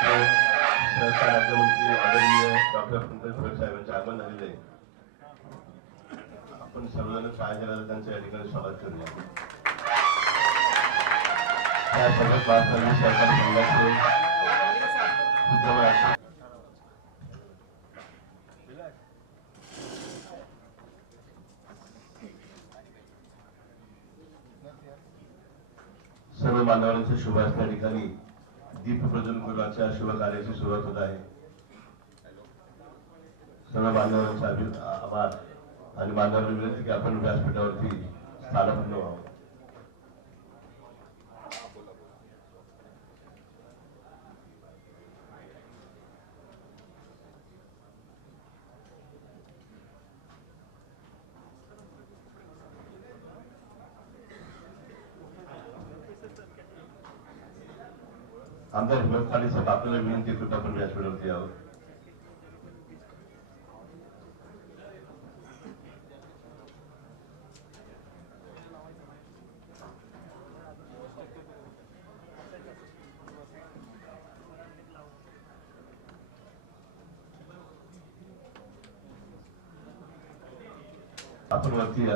सहकार राज्यमंत्री आदरणीय डॉक्टर पंकज भोयर साहेबांचे आगमन झालेले आहे. आपण सर्वजण शाळेच्या त्यांच्या या ठिकाणी स्वागत करूया. त्या सर्वात महाराष्ट्र सहकारी संघाचे उद्योजक सर्व मान्यवरांचे शुभ असल्या ठिकाणी दीप प्रज्वलन करूच्या शुभ कार्याची सुरुवात होत आहे. सर्व मान्यवरांचे आभार आणि मान्यवरांना विनंती की आपण व्यासपीठावरती स्थानापन्न व्हावं. आमदार हिम्मत खाली साहेब आपल्याला विनंती करून आपण व्यासपीठावरती यावं. आपण वरती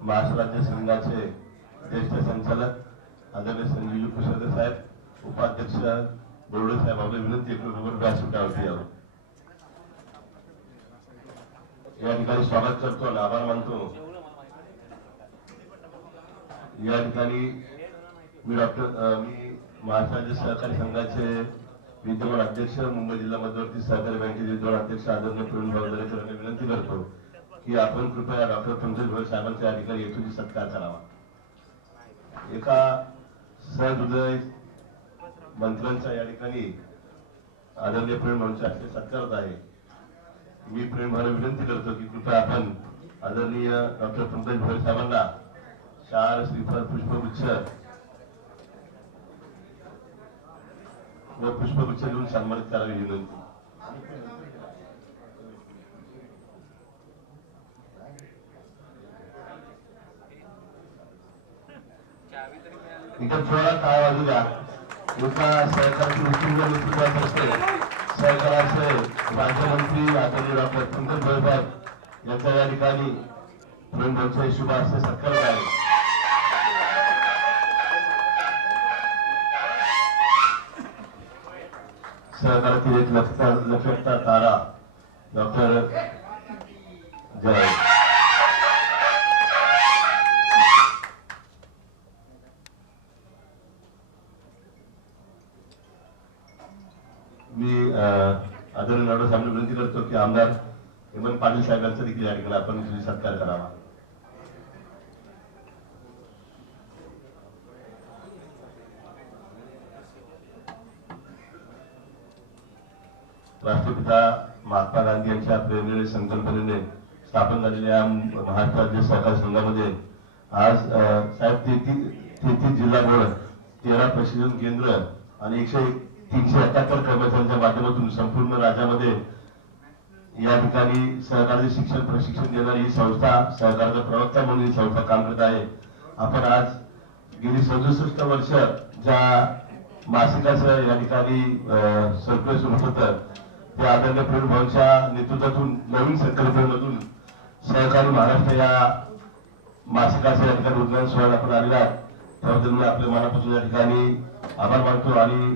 महाराष्ट्र राज्य संघाचे ज्येष्ठ संचालक आदरणीय संजीव कुशवाह साहेब, उपाध्यक्ष बोर्डे साहेब आपल्या विनंती करून व्यासपीठावरती यावं. या ठिकाणी स्वागत करतो आणि आभार मानतो. या ठिकाणी मी महाराष्ट्र राज्य सहकारी संघाचे विद्यमान अध्यक्ष, मुंबई जिल्हा मध्यवर्ती सहकारी बँकेचे विद्यमान अध्यक्ष आदरणीय प्रवीण भाऊ दरेकर विनंती करतो की आपण कृपया डॉक्टर पंकज भोयर साहेबांच्या या ठिकाणी येथून सत्कार करावा. एका सहृदय मंत्र्यांचा या ठिकाणी आदरणीय प्रेम भाऊंच्या हस्ते सत्कार होत आहे. मी प्रेम भाऊला विनंती करतो की कृपया आपण आदरणीय डॉक्टर पंकज भोयर साहेबांना शाल, श्रीफळ, पुष्पगुच्छ व पुष्पगुच्छ देऊन सन्मानित करावी विनंती. इथं थोडा टाळ्या वाजू द्या. एका सहकाराची उत्तुंग नेतृत्वात असते सहकाराचे राज्यमंत्री आदरणीय डॉक्टर पंकज भोयर साहेब यांच्या या ठिकाणी प्रेम भाऊंच्या शुभ हस्ते सत्कार आहे. सहकारातील एक लक्षता तारा डॉक्टर जय. मी आदरणीय नाडू साहेबांना विनंती करतो की आमदार हेमंत पाटील साहेबांचा देखील या ठिकाणी आपण सत्कार करावा. राष्ट्रपिता महात्मा गांधी यांच्या प्रेरणेने संकल्पनेने स्थापन झालेल्या महाराष्ट्र राज्य सहकारी संघामध्ये आज साहेब 33 जिल्हा बोर्ड, 13 प्रशिक्षण केंद्र आणि 371 कर्मचाऱ्यांच्या माध्यमातून संपूर्ण राज्यामध्ये या ठिकाणी सहकारी शिक्षण प्रशिक्षण देणारी ही संस्था, सहकाराचा प्रवक्ता म्हणून ही संस्था काम करत आहे. आपण आज गेली 67 वर्ष ज्या मासिकाचं या ठिकाणी सर्क्युलर सुरू होतं ते आदरणीय प्रवीण भाऊंच्या नेतृत्वातून नवीन संकल्पनेमधून सहकारी महाराष्ट्र या मासिकाचं या ठिकाणी उद्घाटन सोहळ्यात आपण आलेला आहे. त्याबद्दल मी आपल्या मनापासून या ठिकाणी आभार मानतो. आणि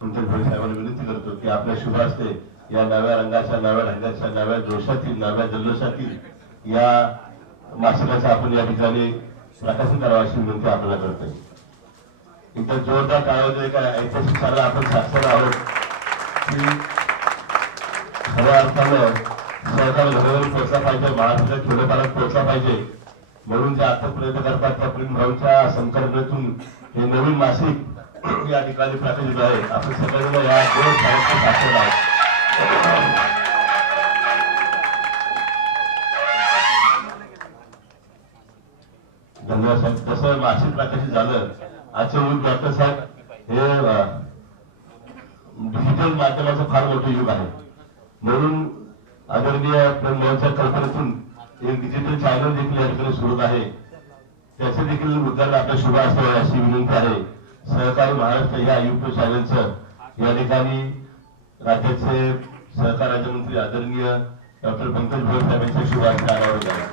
पंकज भोयर साहेबांना विनंती करतो की आपल्या शुभ हस्ते या नव्या रंगाच्या, नव्या ढंगाच्या, नव्या जोशातील, नव्या जल्लोषातील या मासिकाचं आपण या ठिकाणी प्रकाशन करावं अशी विनंती आपल्याला करतोय. इथं जोरदार काळामध्ये एका ऐतिहासिक क्षणाला आपण साक्षर आहोत की खऱ्या अर्थानं सहकार घरोघरी पोहोचला पाहिजे, महाराष्ट्राच्या खेडोपाड्यात पोहोचला पाहिजे म्हणून जे आता प्रयत्न करतात त्या प्रेम भाऊंच्या संकल्पनेतून हे नवीन मासिक या ठिकाणी प्रकाशित आहे. आपण सगळ्यांना या दोन शाळेचे साक्षर आहोत. धन्यवाद साहेब. जसं मासिक प्रकाशित झालं आजच्या युग डॉक्टर साहेब हे डिजिटल माध्यमाचं फार मोठं युग आहे म्हणून आदरणीय मोहनच्या कल्पनेतून एक डिजिटल चॅनल देखील या ठिकाणी सुरू आहे. त्याचे देखील उद्घाटन आपल्या शुभ असावे अशी विनंती आहे. सहकारी महाराष्ट्र या युट्यूब चॅनलचं या ठिकाणी राज्याचे सहकार राज्यमंत्री आदरणीय डॉक्टर पंकज भोयर साहेबांच्या शुभ हस्ते अनावर झाला.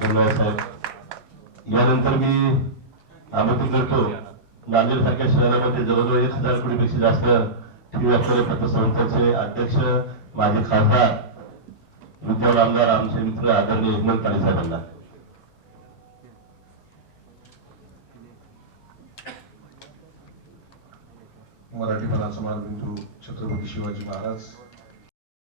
धन्यवाद साहेब. यानंतर मी आमंत्रित करतो नांदेड सारख्या शहरामध्ये जवळजवळ 1000 कोटीपेक्षा जास्त टीव्ही असलेल्या पतसंस्थेचे अध्यक्ष माजी खासदार विद्यमान आमदार आमचे मित्र आदरणीय हेमंत काळे साहेबांना. मराठीपणाचा मानबिंदू छत्रपती शिवाजी महाराज